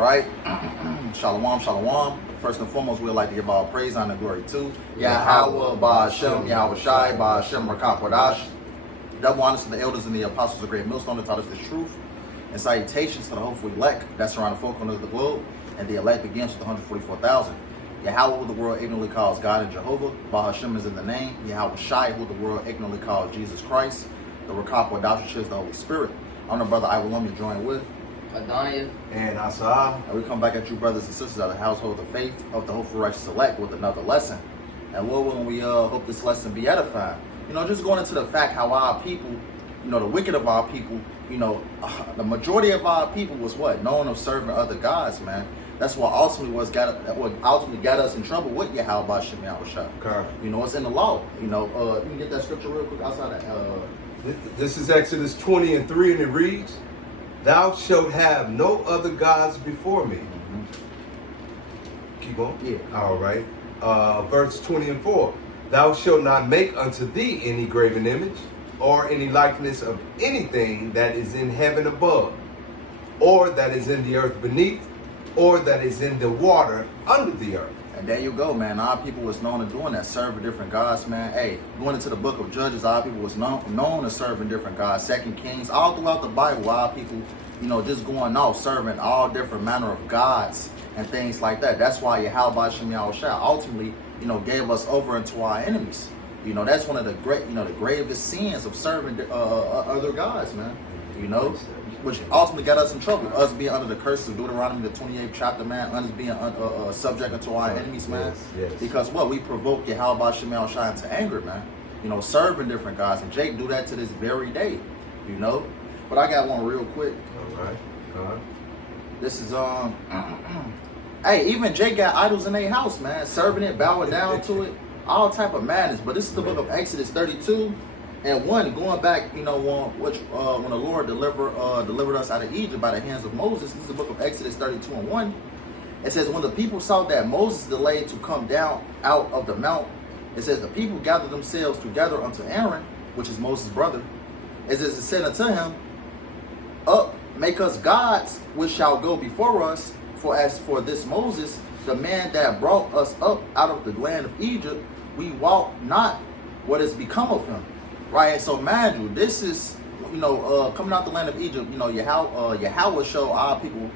right. Shalom, shalom. First and foremost, we'd like to give all praise, honor, and glory to Yahweh, Ba'ashem, Yahweh Shai, Ba'ashem, Rakakwadash. Double honors to the elders and the apostles of Great Millstone that taught us this truth. And salutations to the hopeful elect that surround the four corners of the globe. And the elect begins with 144,000. Yahweh, who the world ignorantly calls God and Jehovah. Ba'ashem is in the name. Yahweh Shai, who the world ignorantly calls Jesus Christ. The Rakakwadash, which is the Holy Spirit. I'm the brother Iwalum, joined with Adanya and Asa. And we come back at you, brothers and sisters, of the household of faith of the hopeful righteous elect, with another lesson. And Lord willing, we hope this lesson be edifying. Just going into the fact how our people, the wicked of our people, the majority of our people was what? Known of serving other gods, man. That's what ultimately got us in trouble with Yahweh Ba'ashem Yahweh Shai. Okay. It's in the law. You can get that scripture real quick outside that. This is Exodus 20:3, and it reads, "Thou shalt have no other gods before me." Mm-hmm. Keep on. Yeah. All right. Verse 20:4. "Thou shalt not make unto thee any graven image, or any likeness of anything that is in heaven above, or that is in the earth beneath, or that is in the water under the earth." And there you go, man. Our people was known to doing that, serving different gods, man. Hey, going into the book of Judges, our people was known to serving different gods. 2 Kings, all throughout the Bible, our people, just going off, serving all different manner of gods and things like that. That's why Yahweh Ba'ashem Yahweh Shai ultimately, gave us over into our enemies. That's one of the the gravest sins of serving other gods, man. Which ultimately got us in trouble. Us being under the curses of Deuteronomy, the 28th chapter, man. Us being subject unto our enemies, man. Yes. Because we provoke Yahweh Ba'ashem Yahweh Shai into anger, man. Serving different gods. And Jake do that to this very day, But I got one real quick. All right. This is, hey, even Jake got idols in their house, man. Serving it, bowing down to it. All type of madness. But this is the book of Exodus 32. And going back, when the Lord delivered us out of Egypt by the hands of Moses. This is the book of Exodus 32:1. It says, when the people saw that Moses delayed to come down out of the mount, it says the people gathered themselves together unto Aaron, which is Moses' brother. It says, it said unto him, "Up, make us gods which shall go before us. For as for this Moses, the man that brought us up out of the land of Egypt, we wot not what has become of him." Right, and so mind you, this is, coming out the land of Egypt, Yahweh showed our people,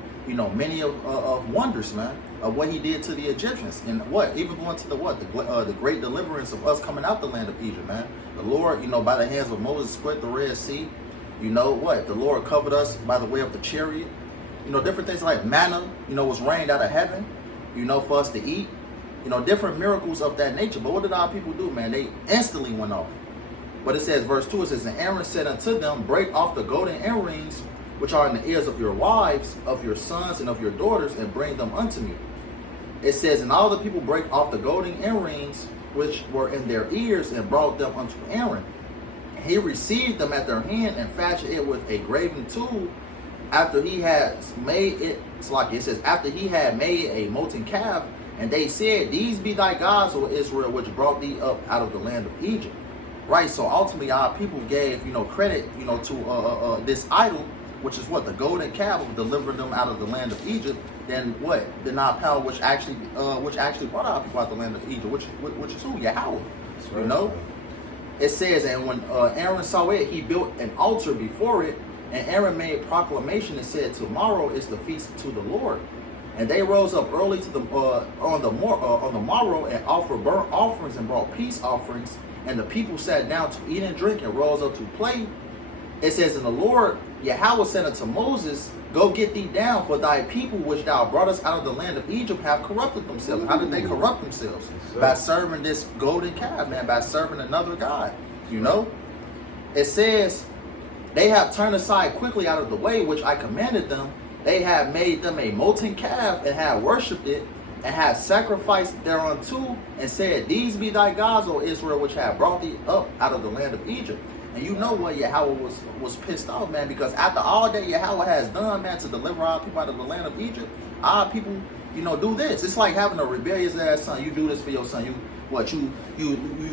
many of wonders, man, of what he did to the Egyptians. And even going to the great deliverance of us coming out the land of Egypt, man. The Lord, by the hands of Moses split the Red Sea. The Lord covered us by the way of the chariot. Different things like manna, was rained out of heaven, for us to eat. Different miracles of that nature. But what did our people do, man? They instantly went off. But it says, verse 2, it says, "And Aaron said unto them, break off the golden earrings, which are in the ears of your wives, of your sons, and of your daughters, and bring them unto me." It says, "And all the people break off the golden earrings, which were in their ears, and brought them unto Aaron. He received them at their hand, and fashioned it with a graving tool, after he had made it," it says, "after he had made a molten calf, and they said, These be thy gods, O Israel, which brought thee up out of the land of Egypt." Right, so ultimately our people gave, credit, to this idol, which is the golden calf, of delivering them out of the land of Egypt. Then then our power, which actually brought our people out of the land of Egypt, which is who? Yahweh. Right. It says, "And when Aaron saw it, he built an altar before it, and Aaron made proclamation and said, Tomorrow is the feast to the Lord. And they rose up early to the on the morrow and offered burnt offerings and brought peace offerings. And the people sat down to eat and drink and rose up to play." It says, "And the Lord Yahweh said unto Moses, Go get thee down, for thy people which thou broughtest out of the land of Egypt have corrupted themselves." How did they corrupt themselves? By serving this golden calf, man, by serving another god. It says, "They have turned aside quickly out of the way which I commanded them. They have made them a molten calf and have worshipped it, and have sacrificed thereunto, and said, These be thy gods, O Israel, which have brought thee up out of the land of Egypt." And Yahweh was pissed off, man, because after all that Yahweh has done, man, to deliver our people out of the land of Egypt, our people, do this. It's like having a rebellious ass son. You do this for your son. You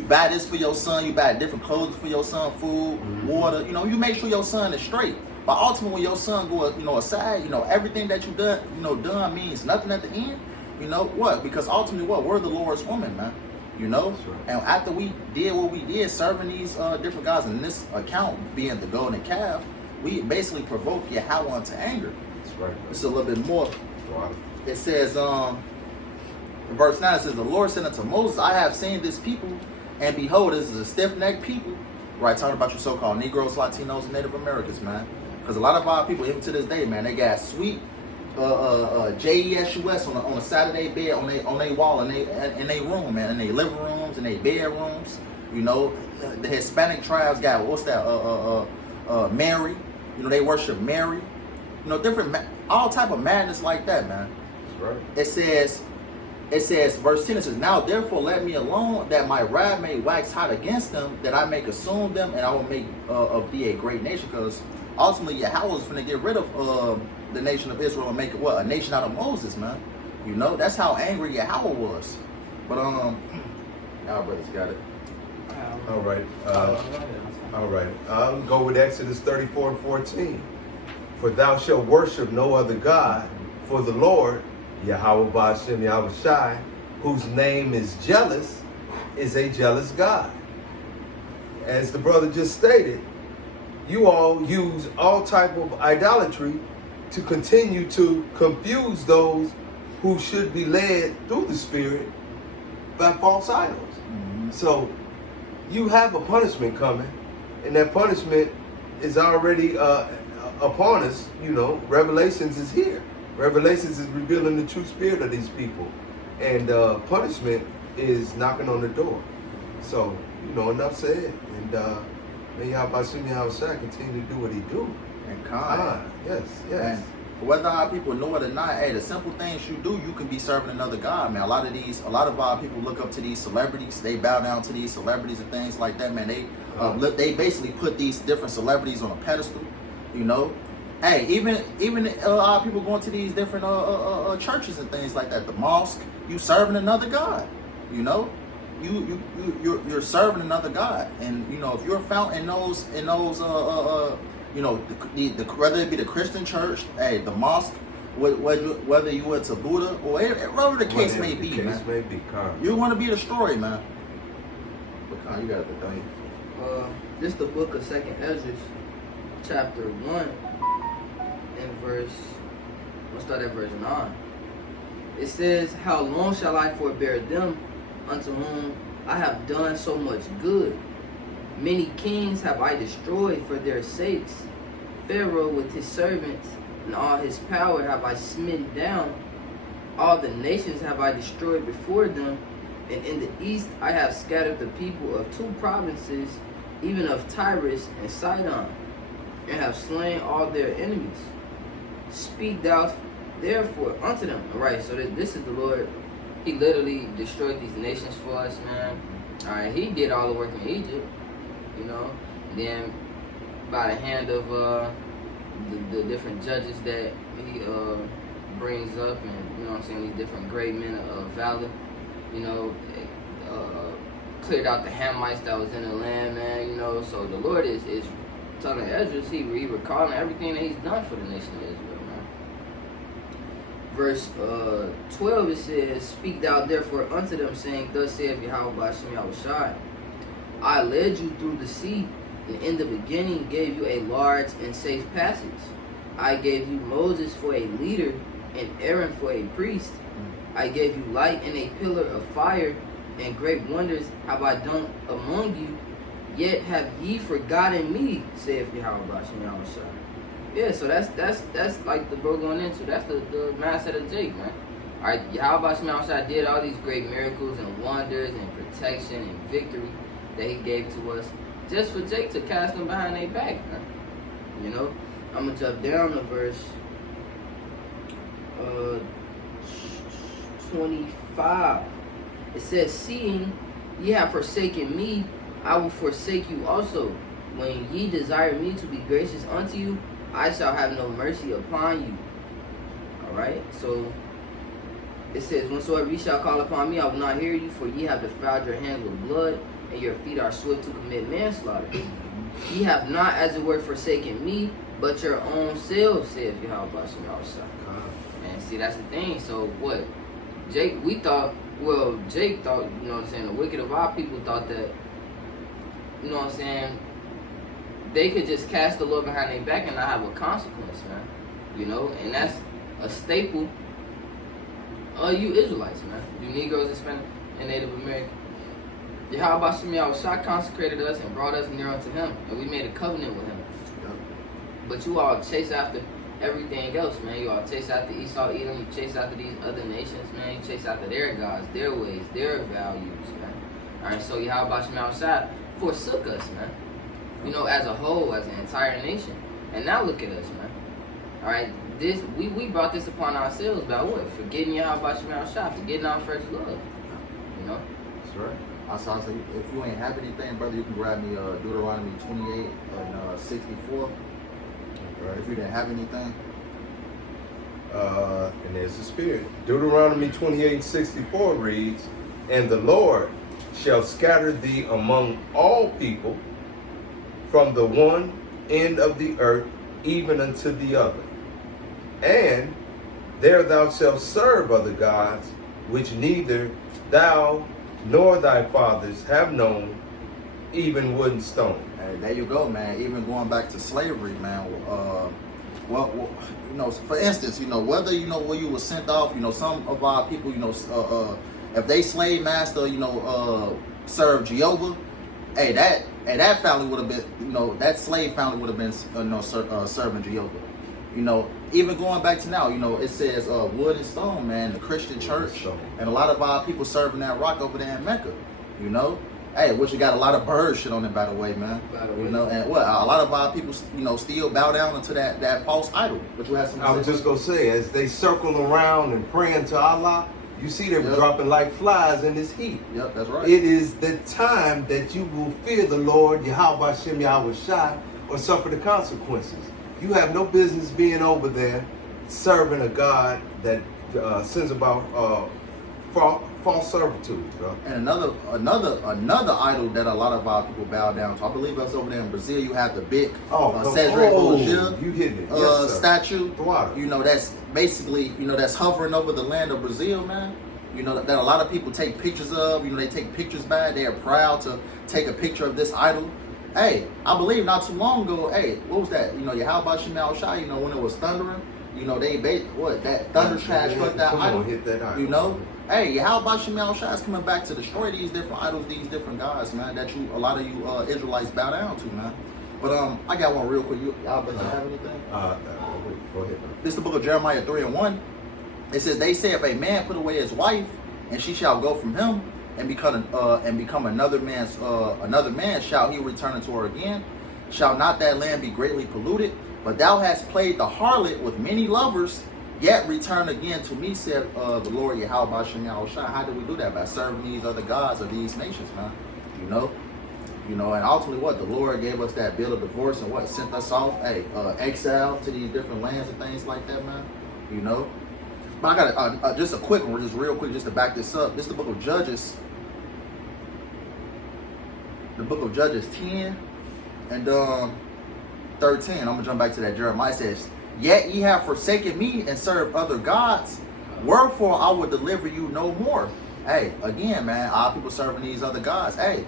buy this for your son. You buy different clothes for your son, food, water. You make sure your son is straight. But ultimately, when your son go, aside, everything that you done, done means nothing at the end. You know what? Because ultimately, we're the Lord's woman, man. Right. And after we did what we did, serving these different guys, in this account being the golden calf, we basically provoke Yahweh into anger. That's right. It's a little bit more. Right. It says, verse 9, it says, the Lord said unto Moses, I have seen this people, and behold, this is a stiff-necked people. Right, talking about your so-called Negroes, Latinos, and Native Americans, man. Because a lot of our people, even to this day, man, they got sweet JESUS on a Saturday bed on their wall in their room, man, in their living rooms, in their bedrooms. The Hispanic tribes got what's that? Mary. They worship Mary. Different all type of madness like that, man. That's right. It says, verse 10, it says, now therefore let me alone, that my wrath may wax hot against them, that I may consume them, and I will make of thee a great nation. Because ultimately Yahweh was going to get rid of the nation of Israel and make it a nation out of Moses, man. That's how angry Yahweh was. But y'all brothers got it. All right. All right. I'll go with Exodus 34 and 14. For thou shalt worship no other God, for the Lord, Yahweh Ba'ashem Yahweh Shai, whose name is jealous, is a jealous God. As the brother just stated, you all use all type of idolatry to continue to confuse those who should be led through the Spirit by false idols. Mm-hmm. So you have a punishment coming, and that punishment is already upon us. Revelations is here. Revelations is revealing the true spirit of these people, and punishment is knocking on the door. So, enough said. And may Yahweh continue to do what he do. And kind. Yes. And whether our people know it or not, hey, the simple things you do, you can be serving another God, man. A lot of our people look up to these celebrities. They bow down to these celebrities and things like that, man. They basically put these different celebrities on a pedestal, Hey, even our people going to these different churches and things like that. The mosque, you serving another God, you're serving another God, and if you're found in those whether it be the Christian church, hey, the mosque, whether you went to Buddha or whatever the case may be, man, you want to be destroyed, man. What kind you got the thing? This is the book of 2nd Ezra, chapter 1. We'll start at verse 9. It says, how long shall I forbear them unto whom I have done so much good? Many kings have I destroyed for their sakes. Pharaoh with his servants and all his power have I smitten down. All the nations have I destroyed before them. And in the east I have scattered the people of 2 provinces, even of Tyrus and Sidon, and have slain all their enemies. Speak thou therefore unto them. All right, so this is the Lord. He literally destroyed these nations for us, man. All right, he did all the work in Egypt, and then by the hand of the different judges that he brings up, and these different great men of valor, cleared out the Hamites that was in the land, man. So the Lord is telling Ezra, he recalling everything that he's done for the nation of Israel. Verse 12, it says, speak thou therefore unto them, saying, thus saith Yahweh Ba'ashem Yahweh Shai, I led you through the sea, and in the beginning gave you a large and safe passage. I gave you Moses for a leader, and Aaron for a priest. I gave you light and a pillar of fire, and great wonders have I done among you. Yet have ye forgotten me, saith Yahweh Ba'ashem Yahweh Shai. Yeah, so that's like the bro going into. That's the mindset of Jake, man. All right, Yahweh Ba'ashem Yahweh Shai did all these great miracles and wonders and protection and victory that he gave to us, just for Jake to cast them behind their back, man. I'm gonna jump down to verse 25. It says, seeing ye have forsaken me, I will forsake you also. When ye desire me to be gracious unto you, I shall have no mercy upon you. Alright, so it says, whensoever ye shall call upon me, I will not hear you, for ye have defiled your hands with blood, and your feet are swift to commit manslaughter. Ye have not, as it were, forsaken me, but your own selves, saith Yahweh Bashem Yahushua. And see, that's the thing. So what? Jake thought, you know what I'm saying, the wicked of our people thought that, you know what I'm saying, they could just cast the Lord behind their back and not have a consequence, man. You know, and that's a staple of you Israelites, man. You Negroes, Hispanic, and Native American. Yahweh Bashem Yahushua consecrated us and brought us near unto him, and we made a covenant with him. Yep. But you all chase after everything else, man. You all chase after Esau, Edom. You chase after these other nations, man. You chase after their gods, their ways, their values, man. All right, so Yahweh Bashem Yahushua forsook us, man. You know, as a whole, as an entire nation. And now look at us, man. All right, we brought this upon ourselves by what? Forgetting Yahweh Bashem Yahushua, forgetting our first love. You know. That's right. I saw. So if you ain't have anything, brother, you can grab me Deuteronomy 28 and 64. Right. If you didn't have anything. And there's the Spirit. Deuteronomy 28:64 reads, "And the Lord shall scatter thee among all people from the one end of the earth even unto the other. And there thou shalt serve other gods, which neither thou nor thy fathers have known, even wood and stone." Hey, there you go, man. Even going back to slavery, man. Well, you know, for instance, you know, whether you know where you were sent off, you know, some of our people, you know, if they slave master, you know, served Jehovah, that family would have been, you know, that slave family would have been, serving Jehovah. You know, even going back to now, you know, it says wood and stone, man. The Christian church, and a lot of our people serving that rock over there in Mecca. You know. Hey, which you got a lot of bird shit on it, by the way, man. You know, and what a lot of our people, you know, still bow down into that false idol. But you have some. I was just gonna say, as they circle around and praying to Allah, you see them dropping like flies in this heat. Yep, that's right. It is the time that you will fear the Lord, Yahweh Bashem Yahushua, or suffer the consequences. You have no business being over there serving a God that sins about false servitude, bro. And another idol that a lot of our people bow down to. I believe that's over there in Brazil. You have the big Cedric you hit it. Yes, statue. You know, that's basically, you know, that's hovering over the land of Brazil, man. You know, that a lot of people take pictures of. You know, they take pictures by it. They are proud to take a picture of this idol. Hey, I believe not too long ago, hey, what was that? You know, Yahweh Bashem Yahushua, you know, when it was thundering, you know, that thunder trash struck that idol. Hit that idol. You know? Hey, Yahweh Bashem Yahushua is coming back to destroy these different idols, these different gods, man, that a lot of you Israelites bow down to, man. But I got one real quick. Y'all bet you have anything? Go ahead. This is the book of Jeremiah 3:1. It says, "They say if a man put away his wife, and she shall go from him, and become another man shall he return unto her again. Shall not that land be greatly polluted? But thou hast played the harlot with many lovers, yet return again to me, said the Lord Yahweh Bashem Yahushua." How do we do that? By serving these other gods of these nations, man. You know, and ultimately what? The Lord gave us that bill of divorce and what? Sent us off, exile to these different lands and things like that, man. You know? But I got just a quick one, just real quick, just to back this up. This is the book of Judges. The book of Judges 10 and 13. I'm going to jump back to that. Jeremiah says, "Yet ye have forsaken me and served other gods. Wherefore I will deliver you no more." Hey, again, man, our people serving these other gods. Hey,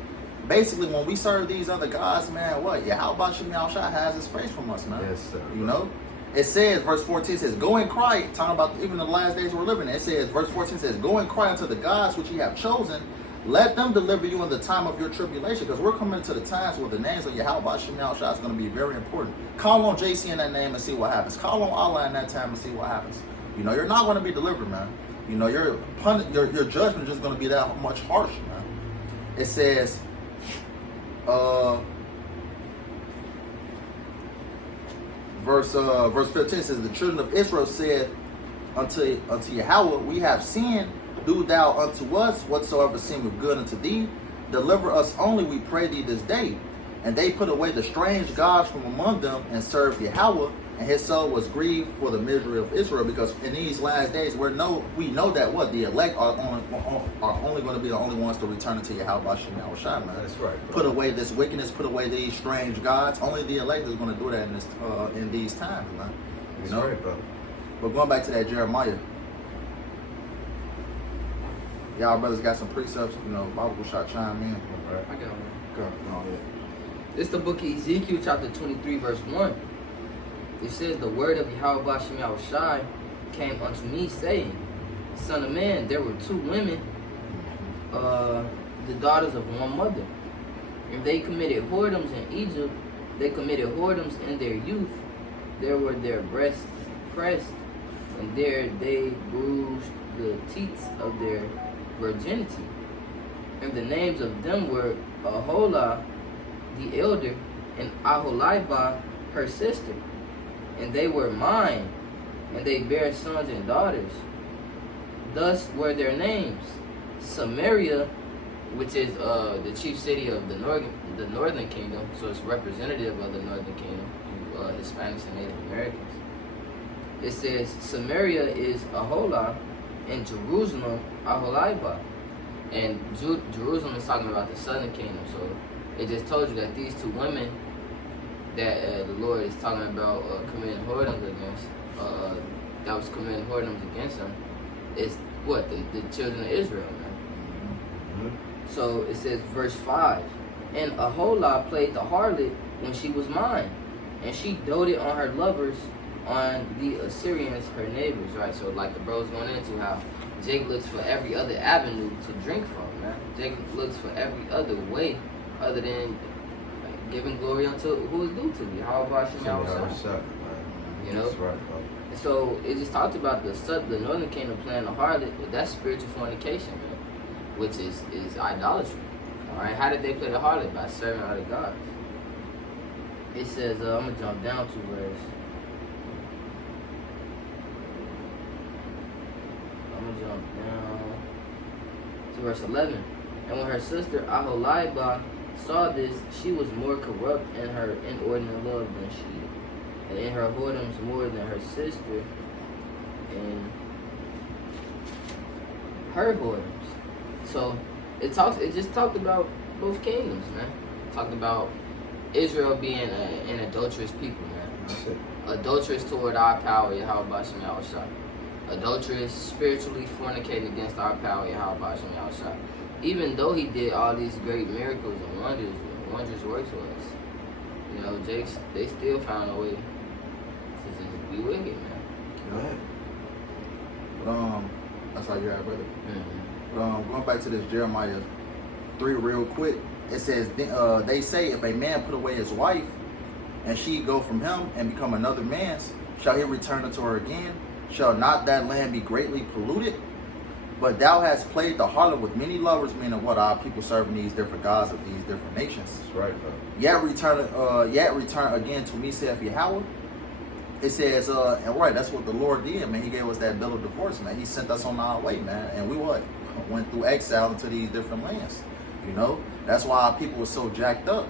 basically, when we serve these other gods, man, what? Yahweh Bashem Yahushua has his face from us, man. Yes, sir. You know? It says, verse 14 says, "Go and cry," talking about even the last days we're living in. It says, verse 14 says, "Go and cry unto the gods which ye have chosen. Let them deliver you in the time of your tribulation." Because we're coming to the times where the names of Yahweh Bashem Yahushua is going to be very important. Call on JC in that name and see what happens. Call on Allah in that time and see what happens. You know, you're not going to be delivered, man. You know, your judgment is just going to be that much harsh, man. It says, verse 15 says, "The children of Israel said unto Yahweh, we have sinned. Do thou unto us whatsoever seemeth good unto thee. Deliver us only, we pray thee, this day. And they put away the strange gods from among them and served Yahweh, and his soul was grieved for the misery of Israel, because in these last days we know that what the elect are only going to be the only ones to return to Yahweh Shem Shai, man. That's right, bro. Put away this wickedness, put away these strange gods. Only the elect is going to do that in these times, man. You That's know? right, brother. But going back to that Jeremiah, y'all brothers got some precepts, Bible shot chime in. All right. I got one. Go ahead. This is the book of Ezekiel, chapter 23, verse 1. It says, the word of Yahweh Shem Shai came unto me, saying, Son of man, there were two women, the daughters of one mother. And they committed whoredoms in Egypt. They committed whoredoms in their youth. There were their breasts pressed, and there they bruised the teats of their virginity. And the names of them were Aholah, the elder, and Aholibah, her sister. And they were mine, and they bare sons and daughters. Thus were their names: Samaria, which is the chief city of the northern kingdom, so it's representative of the northern kingdom, Hispanics and Native Americans. It says Samaria is Aholah, and Jerusalem Aholibah. And Jerusalem is talking about the southern kingdom, so it just told you that these two women that the Lord is talking about committing whoredoms against, that was committing whoredoms against them, is what? The children of Israel, man. Mm-hmm. So it says, verse 5, and Aholah played the harlot when she was mine, and she doted on her lovers, on the Assyrians, her neighbors, right? So like the bros going into how Jake looks for every other avenue to drink from, man. Jake looks for every other way other than giving glory unto who is due to you. How about Shem Shai? You know? That's right, bro. So it just talked about the northern kingdom playing the harlot, but that's spiritual fornication, man, which is idolatry. All right, how did they play the harlot? By serving other gods. It says, I'm gonna jump down to verse. I'm gonna jump down to verse 11. And when her sister Aholibah saw this, she was more corrupt in her inordinate love than she, and in her whoredoms more than her sister, and her whoredoms. So it just talked about both kingdoms, man. It talked about Israel being an adulterous people, man. That's it. Adulterous toward our power, Yahweh Shem Shai. Adulterous, spiritually fornicating against our power, Yahweh Shem Shai. Even though he did all these great miracles and wondrous works for us, they still found a way to just be wicked, man. Right. That's how you are, brother. Mm-hmm. Going back to this Jeremiah 3 real quick, it says, they say, if a man put away his wife, and she go from him and become another man's, shall he return unto her again? Shall not that land be greatly polluted? But thou hast played the harlot with many lovers, meaning what our people serving these different gods of these different nations. That's right, bro. Yet return again to me, saith Yahweh. It says, and right, that's what the Lord did, man. He gave us that bill of divorce, man. He sent us on our way, man. And we went through exile into these different lands. That's why our people were so jacked up.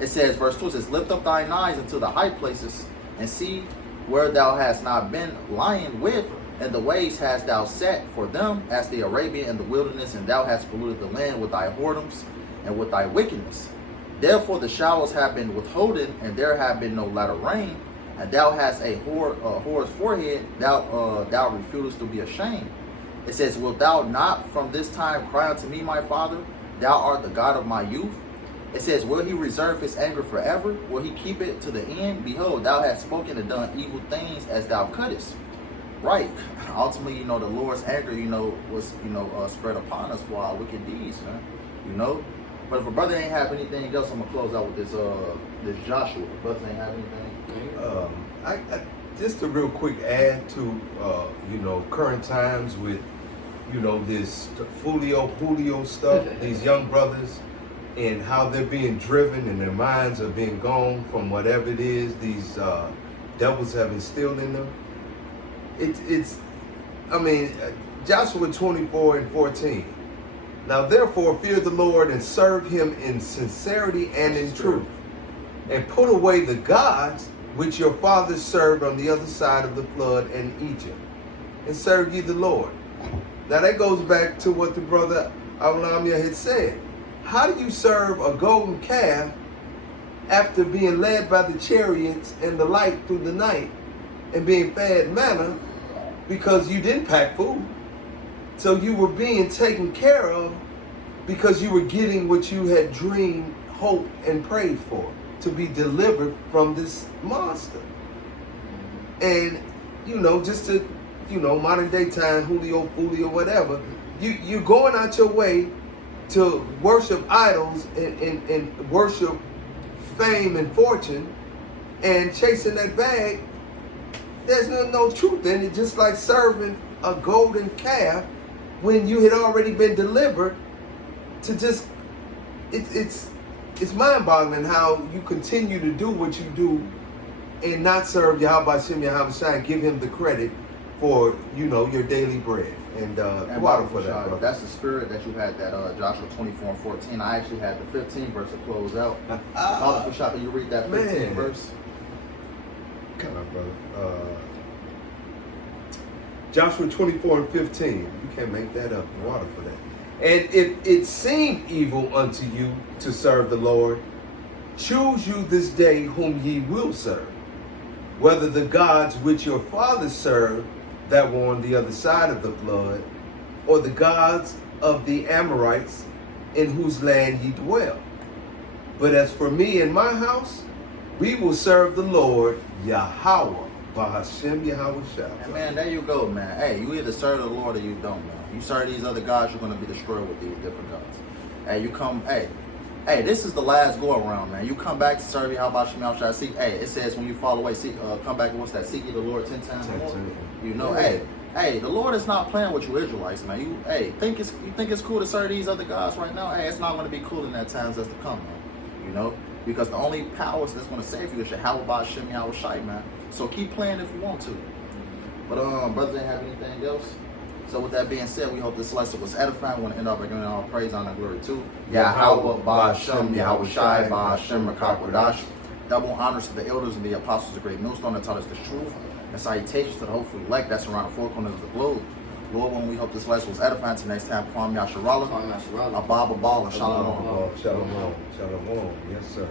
It says, verse 2, it says, lift up thine eyes into the high places, and see where thou hast not been lying with, and the ways hast thou set for them as the Arabian in the wilderness, and thou hast polluted the land with thy whoredoms and with thy wickedness. Therefore the showers have been withholden, and there have been no latter rain, and thou hast a whore's forehead, thou refusest to be ashamed. It says, wilt thou not from this time cry unto me, my father? Thou art the God of my youth. It says, will he reserve his anger forever? Will he keep it to the end? Behold, thou hast spoken and done evil things as thou couldest. Right. Ultimately, the Lord's anger, was, spread upon us for our wicked deeds, man. But if a brother ain't have anything else, I'm gonna close out with this Joshua. If brother ain't have anything. I just a real quick add to, current times with, this Julio stuff, these young brothers, and how they're being driven and their minds are being gone from whatever it is these devils have instilled in them. Joshua 24:14. Now therefore fear the Lord and serve him in sincerity and in truth. and put away the gods which your fathers served on the other side of the flood in Egypt, and serve ye the Lord. Now that goes back to what the brother Alamia had said. How do you serve a golden calf after being led by the chariots and the light through the night and being fed manna because you didn't pack food? So you were being taken care of because you were getting what you had dreamed, hoped, and prayed for, to be delivered from this monster. And, just to, modern day time, Julio, whatever, you're going out your way to worship idols and worship fame and fortune and chasing that bag. There's no truth in it, just like serving a golden calf when you had already been delivered to just, it's mind-boggling how you continue to do what you do and not serve Yahweh Shem Yahweh Shai and give him the credit for, your daily bread. And water for that, brother. That's the spirit that you had, that Joshua 24:14. I actually had the 15 verse to close out. Father Shah, can you read that 15 verse? Come on, brother. Joshua 24:15. You can't make that up. Water for that. And if it seem evil unto you to serve the Lord, choose you this day whom ye will serve, whether the gods which your fathers served that were on the other side of the flood, or the gods of the Amorites in whose land ye dwell. But as for me and my house, we will serve the Lord Yahweh, Bahashem Yahweh Shah. And man, there you go, man. Hey, you either serve the Lord or you don't, man. You serve these other gods, you're going to be destroyed with these different gods. Hey, you come, hey, this is the last go around, man. You come back to serve Yahweh Shem Yahweh Shah. See, hey, it says when you fall away, come back and what's that? Seek ye the Lord 10 times more. Hey, the Lord is not playing with you Israelites, man. You think it's cool to serve these other gods right now? Hey, it's not going to be cool in that times that's to come, man. Because the only powers that's going to save you is Yahweh Shem Yahweh Shai, man. So keep playing if you want to. But brothers didn't have anything else. So with that being said, we hope this lesson was edifying. We want to end up by giving all praise, honor, and glory to Yahweh Bahashem Yahweh Shai Bahashem Rakakwadash. Double honors to the elders and the apostles of Great Millstone that taught us the truth. And salutations to the hopeful elect that's around the four corners of the globe. Lord, when we hope this lesson was edifying, till next time, Kwam Yasharallah, Abba Ball, and Shalom. Shalom. Shalom. Yes, sir.